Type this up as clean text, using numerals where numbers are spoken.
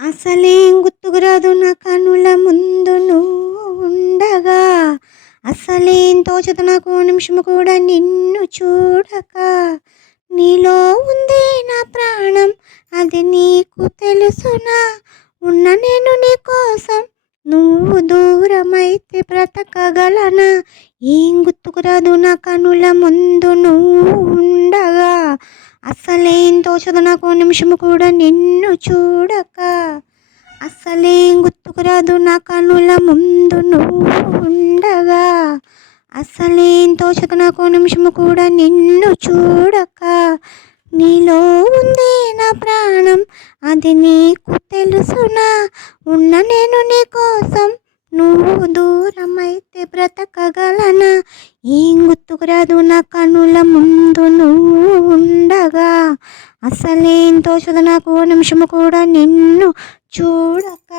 అసలేం గుర్తుకురాదు నా కనుల ముందు నువ్వు ఉండగా, అసలేం తోచదు నాకు నిమిషము కూడా నిన్ను చూడక. నీలో ఉంది నా ప్రాణం అది నీకు తెలుసునా, ఉన్న నేను నీ కోసం నువ్వు దూరమైతే బ్రతకగలనా. ఏం గుర్తుకురాదు నా కనుల ముందు నువ్వు ఉండగా, అసలేం తోచదు నాకు నిమిషము కూడా నిన్ను చూడక. అసలేం గుర్తుకురాదు నా కనుల ముందు నువ్వు ఉండగా, అసలేం తోచదు నాకు నిమిషము కూడా నిన్ను చూడక. నీలో ఉంది నా ప్రాణం అది నీకు తెలుసునా, ఉన్న నేను నీ కోసం నువ్వు దూరమైతే బ్రతకగలనా. ఏం గుర్తుకురాదు నా కనుల ముందు నువ్వు ఉండగా, అసలేం తోచదు నాకు నిమిషము కూడా నిన్ను చూడక.